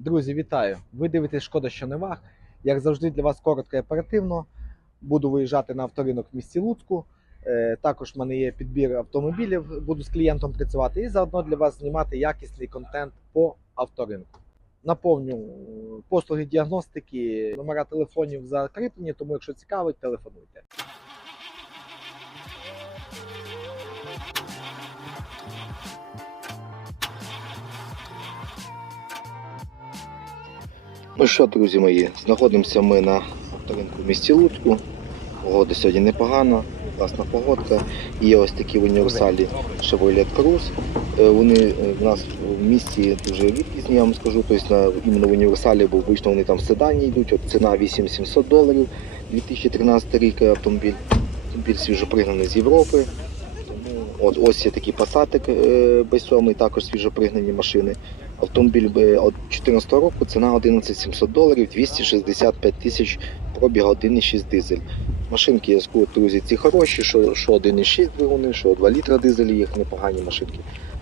Друзі, вітаю! Ви дивитесь шкода, що не ваг. Як завжди, для вас коротко і оперативно. Буду виїжджати на авторинок в місті Луцьку. Е, Також в мене є підбір автомобілів, буду з клієнтом працювати і заодно для вас знімати якісний контент по авторинку. Наповню е, послуги діагностики, номера телефонів закріплені, тому якщо цікавить, телефонуйте. Ну що, друзі мої, знаходимося ми на авторинку в місті Луцьку. Погода сьогодні непогана, класна погодка. Є ось такі в універсалі Chevrolet Cruze. Е, Вони е, в нас в місті дуже рідкісні, я вам скажу. Тобто іменно в універсалі, бо обично вони там в седані йдуть. От ціна 8700 доларів. 2013 рік автомобіль. Автомобіль свіжопригнаний з Європи. От ось є такий пасатик B7, також свіжопригнані машини. Автомобіль е, 2014 року ціна 11700 доларів, 265 тисяч пробіг 1,6 дизель. Машинки я скажу, друзі, ці хороші, що, що 1,6 двигуни, що 2 літра дизелі, їх непогані машинки.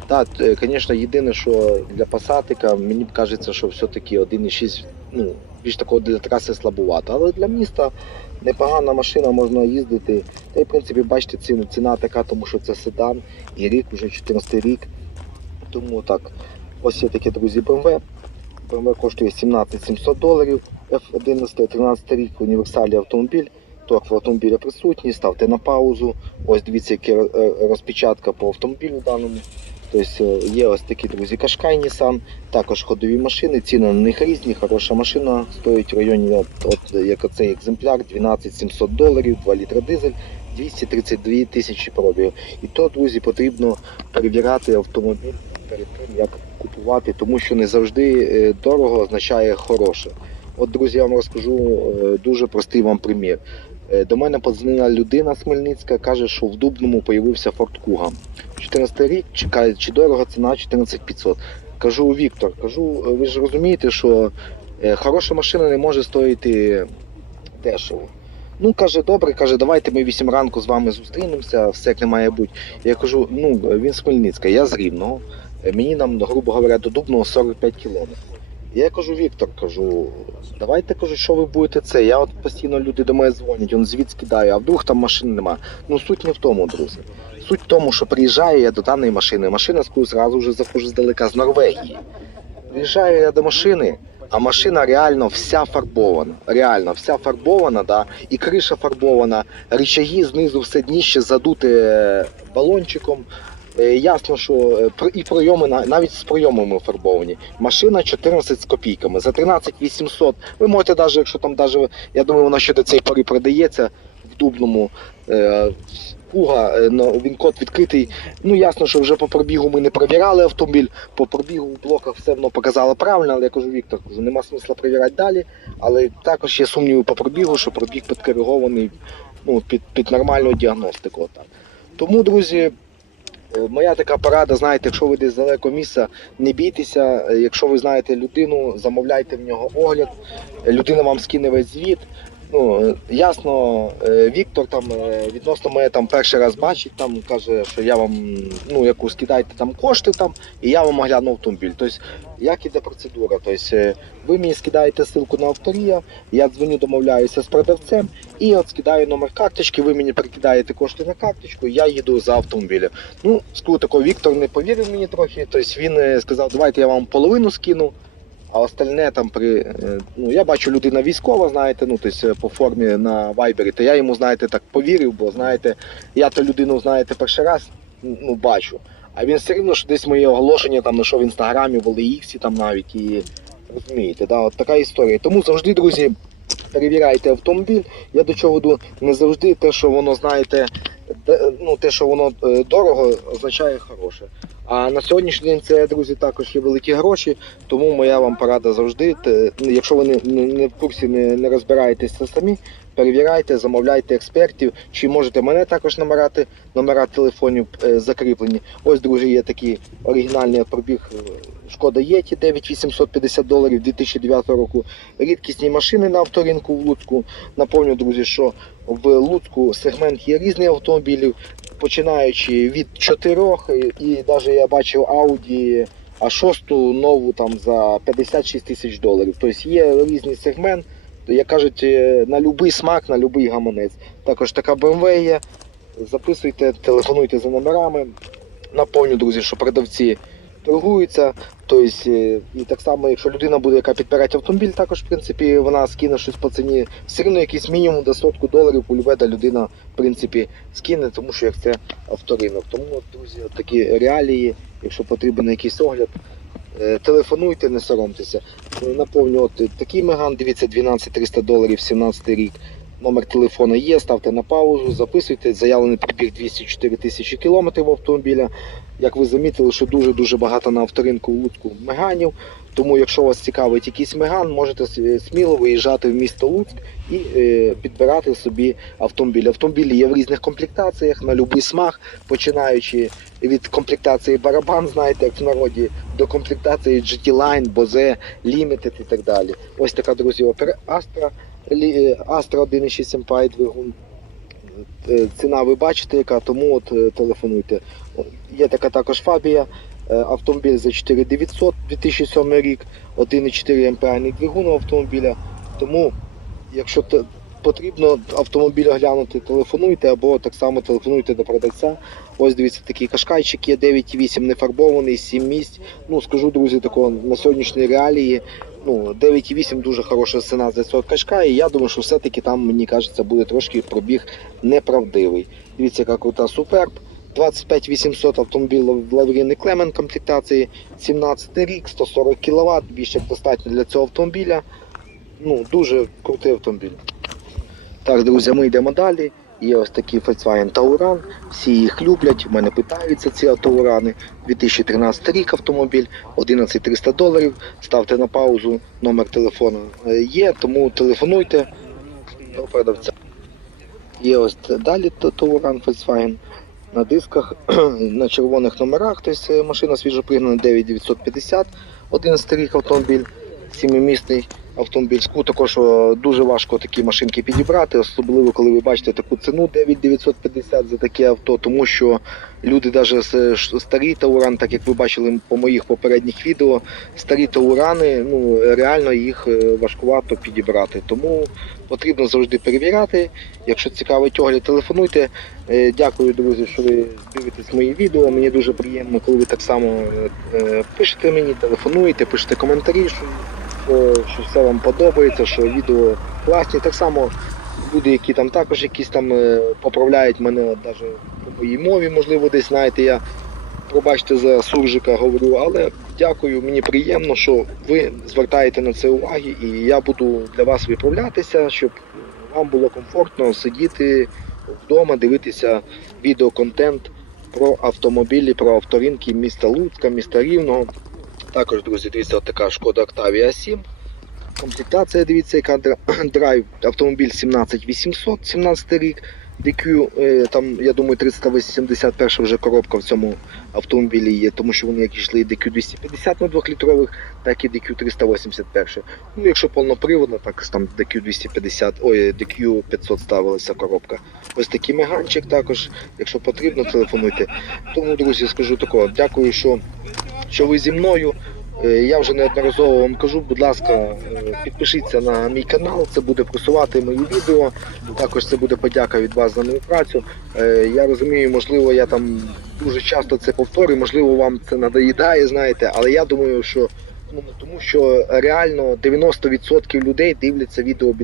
Так, е, звісно, єдине, що для пасатика мені б кажеться, що все-таки 1,6 ну, більш такого для траси слабувато. Але для міста непогана машина, можна їздити. Та й в принципі, бачите, ціна, ціна така, тому що це седан і рік, вже 14 рік. Тому так. Ось є такі, друзі, BMW. BMW коштує 17 700 доларів. F11 13 рік в універсалі автомобіль. Торг в автомобіля присутній, ставте на паузу. Ось дивіться, яка е, розпечатка по автомобілю даному. Тобто е, є ось такі, друзі, Qashqai Nissan, також ходові машини, ціни на них різні, хороша машина, стоїть в районі, от, от як оцей екземпляр, 12 700 доларів, 2 літра дизель, 232 тисячі пробігів. І то, друзі, потрібно перевіряти автомобіль перед тим, як купувати, тому що не завжди е, дорого означає хороше. От, друзі, я вам розкажу е, дуже простий вам примір. Е, До мене подзвонила людина Хмельницька, каже, що в Дубному появився Ford Kuga. 14 рік чекає, чи дорого ціна 14 500. Кажу, Віктор, кажу, ви ж розумієте, що хороша машина не може стоїти дешево. Ну, каже, добре, каже, давайте ми 8 ранку з вами зустрінемося, все як не має бути. Я кажу, ну він з Хмельницька, я з Рівного. Е, Мені нам, грубо говоря, до Дубного 45 кілометрів. Я кажу, Віктор, кажу, давайте кажу, що ви будете це. Я от постійно люди до мене дзвонять, он звідси кидаю, а вдруг там машин нема. Ну суть не в тому, друзі. Суть в тому, що приїжджаю я до даної машини. Машина скажу, зразу вже заходжу здалека з Норвегії. Приїжджаю я до машини, а машина реально вся фарбована. Реально, вся фарбована, да, і криша фарбована, рычаги знизу все дніще задуте е, балончиком. Е, Ясно, що е, і пройоми на- навіть з пройомами фарбовані. Машина 14 з копійками. За 13 800. Ви можете навіть, якщо там даже, я думаю, вона ще до цієї пори продається в дубному. Е, Куга, він код відкритий. Ну ясно, що вже по пробігу ми не перевіряли автомобіль. По пробігу в блоках все одно показало правильно, але я кажу, Віктор, кажу, нема смисла перевіряти далі. Але також є сумніви по пробігу, що пробіг підкоригований ну, під, під нормальну діагностику. Отак. Тому, друзі, моя така порада, знаєте, якщо ви десь далеко місця, не бійтеся. Е, Якщо ви знаєте людину, замовляйте в нього огляд. Е, Людина вам скине весь звіт. Ну, ясно, е, Віктор там е, відносно мене там перший раз бачить, там каже, що я вам ну яку скидайте там кошти там, і я вам огляну автомобіль. Тобто, як іде процедура? Тобто, ви мені скидаєте ссылку на авторія, я дзвоню, домовляюся з продавцем і от скидаю номер карточки, ви мені перекидаєте кошти на карточку, я їду за автомобілем. Ну, скажу тако, Віктор не повірив мені трохи, тобто він сказав, давайте я вам половину скину. А остальне там при. е, Ну, я бачу людина військова, знаєте, ну тобто по формі на вайбері, то я йому, знаєте, так повірив, бо знаєте, я ту людину, знаєте, перший раз ну, бачу. А він все рівно, що десь моє оголошення там знайшов в інстаграмі, в OLX там навіть і розумієте, да, от така історія. Тому завжди, друзі, перевіряйте автомобіль. Я до чого веду не завжди те, що воно, знаєте, ну, те, що воно е, дорого, означає хороше. А на сьогоднішній день це, друзі, також є великі гроші. Тому моя вам порада завжди. Якщо ви не, в курсі, не розбираєтеся самі, перевіряйте, замовляйте експертів. Чи можете мене також намирати, номера телефонів е, закріплені. Ось, друзі, є такий оригінальний пробіг е, Шкода Єті 9850 доларів 2009 року. Рідкісні машини на авторинку в Луцьку. Напомню, друзі, що в Луцьку сегмент є різних автомобілів, починаючи від чотирьох, і навіть я бачив Audi а шосту нову там за 56 тисяч доларів. Тобто є різний сегмент, як кажуть, е, на будь-який смак, на будь-який гаманець. Також така BMW є. Записуйте, телефонуйте за номерами. Напомню, друзі, що продавці торгуються. Тобто, е, і так само, якщо людина буде, яка підбирає автомобіль, також в принципі вона скине щось по ціні. Все одно якийсь мінімум до сотку доларів полюбеда людина в принципі скине, тому що як це авторинок. Тому, друзі, такі реалії, якщо потрібен якийсь огляд, телефонуйте, не соромтеся. Наповнювати е, такий меган, дивіться, 12 300 доларів, 17 рік. Номер телефона є, ставте на паузу, записуйте. Заявлений пробіг 204 тисячі кілометрів автомобіля. Як ви замітили, що дуже-дуже багато на авторинку в Луцьку меганів. Тому, якщо вас цікавить якийсь меган, можете сміло виїжджати в місто Луцьк і е, підбирати собі автомобіль. Автомобілі є в різних комплектаціях на будь-який смак, починаючи від комплектації барабан, знаєте, як в народі, до комплектації GT Line, Bose, Limited і так далі. Ось така, друзі, опера Astra, е, Astra 1.6 MPI двигун. Е, Ціна ви бачите, яка, тому от е, телефонуйте. Є така також Фабія, е, автомобіль за 4900 2007 рік, 1,4 МПА двигун автомобіля. Тому, якщо потрібно автомобіль оглянути, телефонуйте або так само телефонуйте до продавця. Ось дивіться, такий кашкайчик є 9,8 не фарбований, 7 місць. Ну скажу, друзі, такого на сьогоднішній реалії. Ну, 9,8 дуже хороша ціна за цього кашка, і я думаю, що все-таки там, мені кажеться, буде трошки пробіг неправдивий. Дивіться, яка крута суперб. 25 800 автомобіль в Лавріни Клемен комплектації, 17 рік, 140 кВт, більше достатньо для цього автомобіля. Ну, дуже крутий автомобіль. Так, друзі, ми йдемо далі. Є ось такий Volkswagen Tauran. Всі їх люблять. У мене питаються ці Таурани. 2013 рік автомобіль, 11 300 доларів. Ставте на паузу, номер телефону е, є, тому телефонуйте до продавця. Є ось далі Та- Tauran Volkswagen на дисках, на червоних номерах. Тобто машина свіжопригнана 9950, 11 рік автомобіль, сімимісний автомобіль. Ску також дуже важко такі машинки підібрати, особливо коли ви бачите таку ціну 9950 за таке авто, тому що люди навіть старі тауран, так як ви бачили по моїх попередніх відео, старі таурани, ну реально їх е, важкувато підібрати. Тому потрібно завжди перевіряти. Якщо цікавить огляд, телефонуйте. Е, Дякую, друзі, що ви дивитесь мої відео. Мені дуже приємно, коли ви так само е, е, пишете мені, телефонуєте, пишете коментарі, що, що, що все вам подобається, що відео класні. Так само люди, які там також якісь там е, поправляють мене навіть по моїй мові, можливо, десь знаєте, я пробачте за суржика говорю, але дякую, мені приємно, що ви звертаєте на це уваги, і я буду для вас виправлятися, щоб вам було комфортно сидіти вдома, дивитися відеоконтент про автомобілі, про авторинки міста Луцька, міста Рівного. Також, друзі, дивіться, от така шкода Octavia 7. Комплектація, дивіться, яка драйв, автомобіль 17800, 17 рік. DQ, е, там, я думаю, 381 вже коробка в цьому автомобілі є, тому що вони як йшли DQ 250 на 2-літрових, так і DQ 381. Ну, якщо повноприводно, так там DQ 250, ой, DQ 500 ставилася коробка. Ось такий меганчик також, якщо потрібно, телефонуйте. Тому, друзі, скажу такого, дякую, що, що ви зі мною. Е, Я вже неодноразово вам кажу, будь ласка, е, підпишіться на мій канал, це буде просувати мої відео. Також це буде подяка від вас за мою працю. Е, Я розумію, можливо, я там дуже часто це повторюю, можливо, вам це надоїдає, знаєте, але я думаю, що ну, тому що реально 90% людей дивляться відео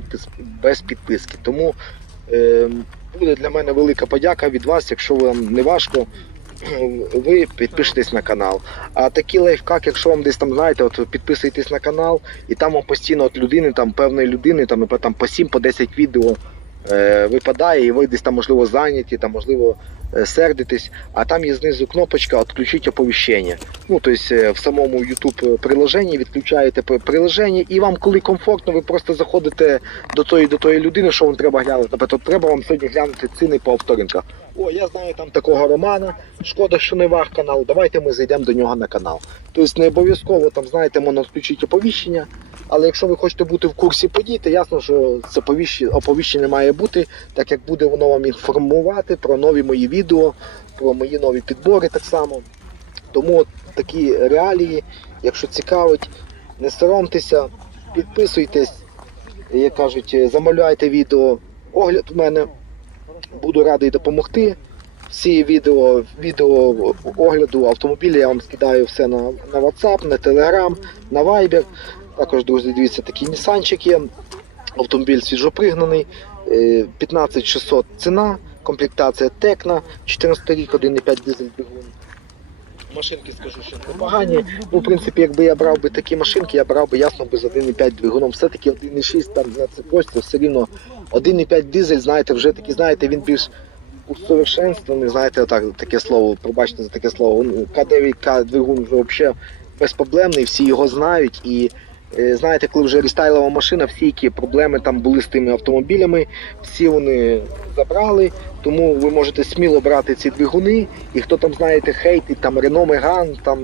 без підписки. Тому е, буде для мене велика подяка від вас, якщо вам не важко. Ви підпишетесь на канал. А такий лайфхак, якщо вам десь там знаєте, от підписуєтесь на канал, і там вам постійно от людини, там певної людини, там, там по 7 по 10 відео е, випадає, і ви десь там можливо зайняті, там можливо е, сердитесь, а там є знизу кнопочка «Отключить оповіщення. Ну, тобто е, в самому YouTube приложенні відключаєте приложення, і вам, коли комфортно, ви просто заходите до тої, до тої людини, що вам треба глянути. Наприклад, треба вам сьогодні глянути ціни по авторинках. О, я знаю там такого Романа, шкода, що не ваш канал. Давайте ми зайдемо до нього на канал. Тобто не обов'язково там, знаєте, можна включити оповіщення. Але якщо ви хочете бути в курсі подій, то ясно, що це оповіщення має бути, так як буде воно вам інформувати про нові мої відео, про мої нові підбори так само. Тому от такі реалії, якщо цікавить, не соромтеся, підписуйтесь, як кажуть, замовляйте відео. Огляд у мене. Буду радий допомогти. Всі відео, відео огляду автомобіля я вам скидаю все на, на WhatsApp, на Telegram, на Viber. Також, друзі, дивіться, такий Нісанчик є. Автомобіль свіжопригнаний. Е, 15600 ціна, комплектація Текна, 14 рік, 1,5 дизель двигун. Машинки скажу, що непогані. Ну, в принципі, якби я брав би такі машинки, я брав би ясно би з 1,5 двигуном. Все-таки 1,6 там на цепочці, все рівно 1,5 дизель, знаєте, вже такі, знаєте, він більш усовершенствований, знаєте, отак, таке слово, пробачте за таке слово. Ну, К9, К двигун вже взагалі безпроблемний, всі його знають. І е, знаєте, коли вже рестайлова машина, всі які проблеми там були з тими автомобілями, всі вони забрали. Тому ви можете сміло брати ці двигуни. І хто там, знаєте, хейтить, там Renault Megane, там,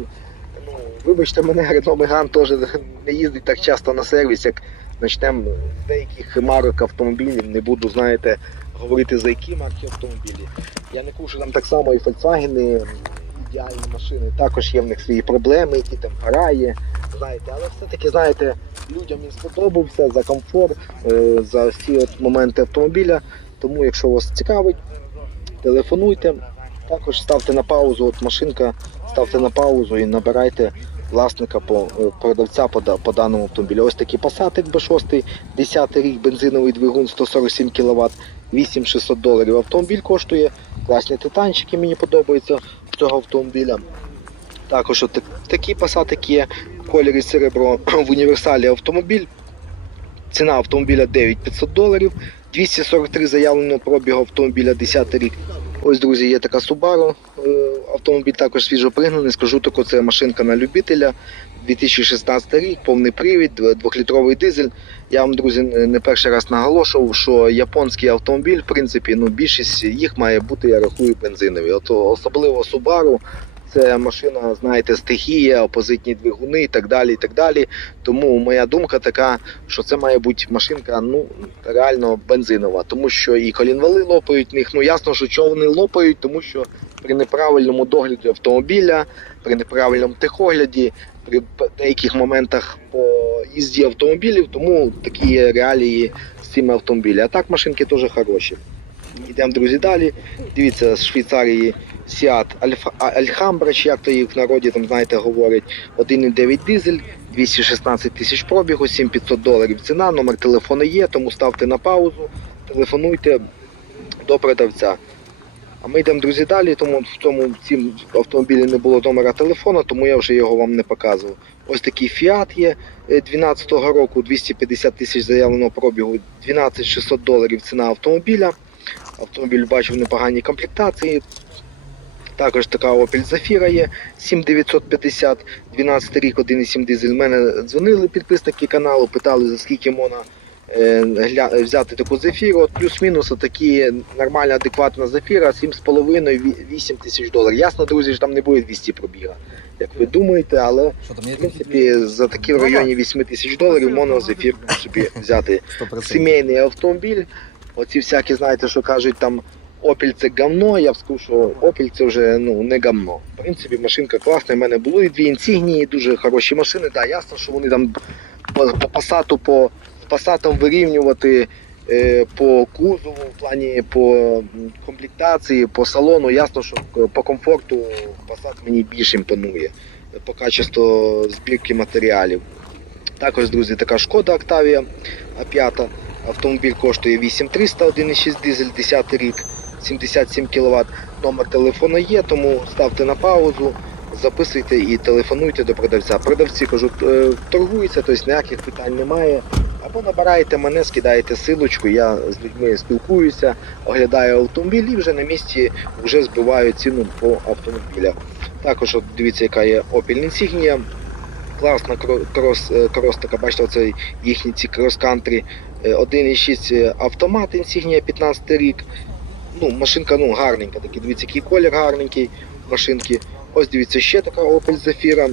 ну, вибачте мене, Renault Megane теж не їздить так часто на сервіс, як почнемо з деяких марок автомобілів, не буду, знаєте, говорити за які марки автомобілі. Я не що там так само і Volkswagen ідеальні машини. Також є в них свої проблеми, які там пора є. Знаєте, але все-таки, знаєте, людям він сподобався за комфорт, е, за всі от моменти автомобіля. Тому, якщо вас цікавить, телефонуйте. Також ставте на паузу, от машинка, ставте на паузу і набирайте власника по е, продавця по, по даному автомобілю. Ось такий Passat B6, 10 рік, бензиновий двигун 147 кВт, 8600 доларів. Автомобіль коштує. Класні титанчики мені подобаються цього автомобіля. Також от так- такі Passat є, кольори серебро в універсалі автомобіль. Ціна автомобіля 9500 доларів, 243 заявленого пробігу автомобіля 10 рік. Ось, друзі, є така Subaru. е, Автомобіль також свіжопригнаний. Скажу тако, це машинка на любителя. 2016 рік, повний привід, двохлітровий дизель. Я вам, друзі, не не перший раз наголошував, що японський автомобіль, в принципі, ну, більшість їх має бути, я рахую, бензинові. От, особливо Subaru. Це машина, знаєте, стихія, опозитні двигуни і так далі. і так далі. Тому моя думка така, що це має бути машинка ну, реально бензинова, тому що і колінвали лопають в них. Ну ясно, що чого вони лопають, тому що при неправильному догляді автомобіля, при неправильному техогляді, при деяких моментах по їзді автомобілів, тому такі реалії з цими автомобілями. А так машинки теж хороші. Йдемо, друзі, далі. Дивіться, з Швейцарії Seat Alfa- А- Alhambra, чи як то їх в народі там, знаєте, говорять, 1,9 дизель, 216 тисяч пробігу, 7500 доларів ціна, номер телефону є, тому ставте на паузу, телефонуйте до продавця. А ми йдемо, друзі, далі, тому в цьому в цім автомобілі не було номера телефону, тому я вже його вам не показував. Ось такий Fiat є е, 12-го року, 250 тисяч заявленого пробігу, 12 600 доларів ціна автомобіля. Автомобіль бачив в непоганій комплектації. Також така Opel Zafira є 7950, 12 рік, 1,7 дизель. Мене дзвонили підписники каналу, питали за скільки можна е, гля- взяти таку Zafira. От плюс-мінус такі нормальна, адекватна Zafira 7,5-8 тисяч доларів. Ясно, друзі, що там не буде 200 пробіга, як ви думаєте, але Що там є в принципі за такі в районі 8 тисяч доларів можна Zafira собі взяти 100%. сімейний автомобіль. Оці всякі, знаєте, що кажуть там Opel це говно, я б сказав, що Opel це вже ну, не говно. В принципі, машинка класна. У мене були дві інсігнії, дуже хороші машини. Да, ясно, що вони там по, Passat, по Passat вирівнювати е, по кузову, в плані по комплектації, по салону. Ясно, що е, по комфорту Passat мені більше імпонує. По качеству збірки матеріалів. Також, друзі, така шкода Octavia А5. Автомобіль коштує 8300, 1,6 дизель, 10 рік, 77 кВт. Номер телефону є, тому ставте на паузу, записуйте і телефонуйте до продавця. Продавці кажуть, е, торгуються, тобто ніяких питань немає. Або набираєте мене, скидаєте силочку, я з людьми спілкуюся, оглядаю автомобіль і вже на місці вже збиваю ціну по автомобілях. Також от дивіться, яка є Opel Insignia. Класна крос, е, крос така, бачите, оцей їхні ці крос-кантрі. Е, 1,6 автомат Insignia 15 рік. Ну, машинка ну, гарненька, такий, дивіться, який колір гарненький машинки. Ось дивіться, ще така Opel Zafira.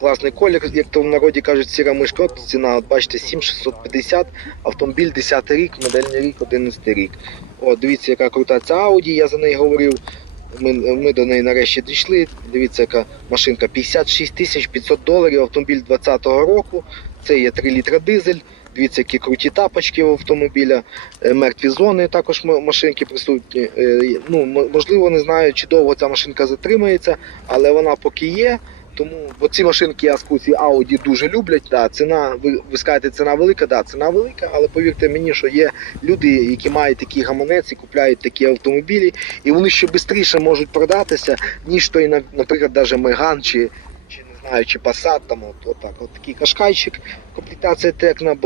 Класний колір, як то в народі кажуть, сіра мишка. От ціна, от бачите, 7650, автомобіль 10 рік, модельний рік, 11 рік. О, дивіться, яка крута ця Audi, я за неї говорив. Ми, ми до неї нарешті дійшли. Дивіться, яка машинка 56 тисяч 500 доларів, автомобіль 2020 року. Це є 3 літра дизель. Дивіться, які круті тапочки у автомобіля, Е, мертві зони також машинки присутні. Е, Ну, можливо, не знаю, чи довго ця машинка затримається, але вона поки є. Тому бо ці машинки я ці Audi дуже люблять. Да, ціна, ви, ви скажете, ціна велика, да, ціна велика, але повірте мені, що є люди, які мають такі гаманець і купляють такі автомобілі, і вони ще швидше можуть продатися, ніж той, наприклад, даже Меган чи не знаю, там от, от так, от такий кашкайчик. Комплектація Текна,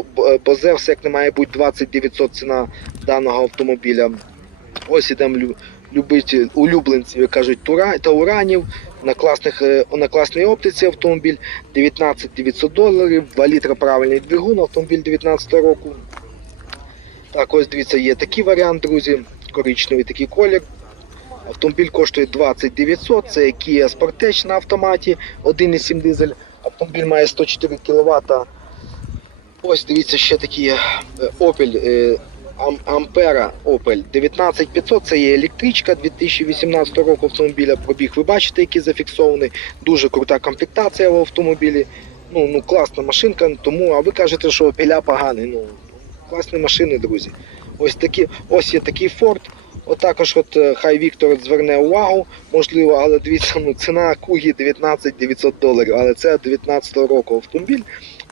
Бозе, все як не має бути 20 900 ціна даного автомобіля. Ось ідемо лю- любити улюбленців, як кажуть, тура, тауранів. На, класних, е, на класній оптиці автомобіль 19 900 доларів, 2 літра правильний двигун, автомобіль 19 року. Так, ось дивіться, є такий варіант, друзі. Коричневий такий колір. Автомобіль коштує 20 900, це Kia Sportage на автоматі, 1,7 дизель. Автомобіль має 104 кВт. Ось дивіться, ще такі е, Opel е, Am- Opel 19500, це є електричка 2018 року автомобіля. Пробіг ви бачите, який зафіксований. Дуже крута комплектація в автомобілі. Ну, ну класна машинка, тому, а ви кажете, що Opel поганий. Ну, класні машини, друзі. Ось такі, ось є такий форт. От от е, хай Віктор зверне увагу, можливо, але дивіться, ну ціна Кугі 19 900 доларів, але це 19 року автомобіль.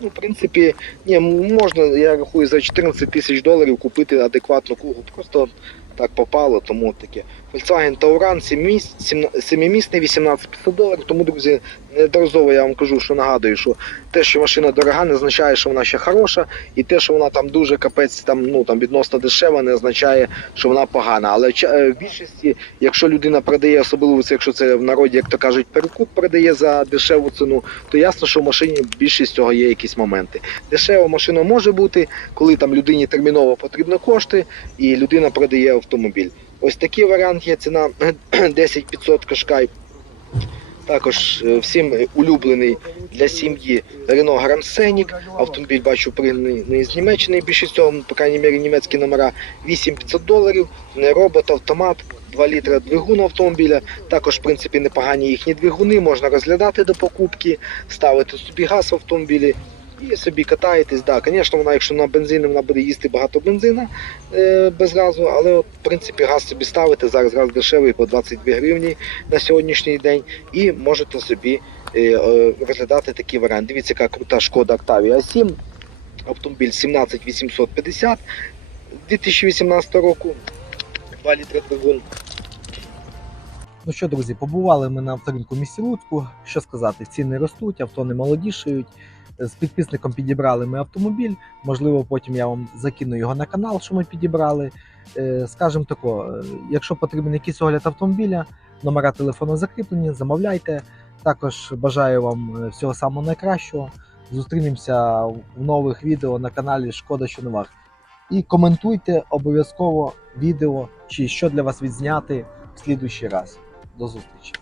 Ну, в принципі, ні, можна, я рахую, за 14 тисяч доларів купити адекватну кугу. Просто так попало, тому таке. Volkswagen Tauran 7-місний, 18500 доларів. Тому, друзі, неодноразово я вам кажу, що нагадую, що те, що машина дорога, не означає, що вона ще хороша, і те, що вона там дуже капець там, ну, там відносно дешева, не означає, що вона погана. Але е, в більшості, якщо людина продає, особливо якщо це в народі, як то кажуть, перекуп продає за дешеву ціну, то ясно, що в машині більшість цього є якісь моменти. Дешева машина може бути, коли там людині терміново потрібно кошти, і людина продає автомобіль. Ось такий варіант є ціна 10 500 кашкай. Також е, всім улюблений для сім'ї Grand Scenic. Автомобіль бачу пригнаний з Німеччини, більшість цього, по крайній мірі, німецькі номера 8500 доларів, робот, автомат. 2 літра двигун автомобіля, також в принципі непогані їхні двигуни, можна розглядати до покупки, ставити собі газ в автомобілі і собі катаєтесь. Да, звісно, вона, якщо на бензині, вона буде їсти багато бензина е, без газу, але от, в принципі газ собі ставите. Зараз газ дешевий по 22 гривні на сьогоднішній день, і можете собі е, е, розглядати такий варіант. Дивіться, яка крута шкода Octavia 7, автомобіль 17850 2018 року. 2 літри двигун. Ну що, друзі, побували ми на авторинку місті Луцьку. Що сказати, ціни ростуть, авто не молодішають. З підписником підібрали ми автомобіль. Можливо, потім я вам закину його на канал, що ми підібрали. Е, Скажемо тако, е, якщо потрібен якийсь огляд автомобіля, номера телефону закріплені, замовляйте. Також бажаю вам е, всього самого найкращого. Зустрінемося в нових відео на каналі Шкода що новах. І коментуйте обов'язково відео, чи що для вас відзняти в слідуючий раз. До зустрічі!